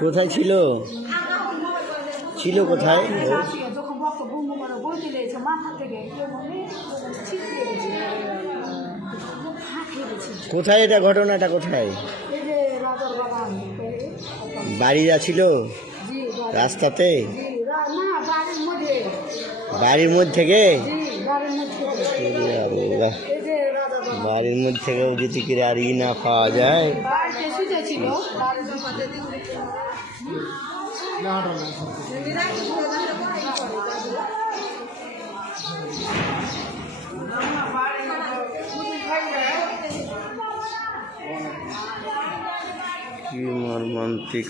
কোথায় ছিল ছিল কোথায়? কোথায় এটা ঘটনাটা কোথায়? বাড়ি ছিল রাস্তাতে, বাড়ির মধ্যে থেকে, বাড়ির মধ্যে থেকেও যদি করে আর ই না পাওয়া যায়। কি মর্মান্তিক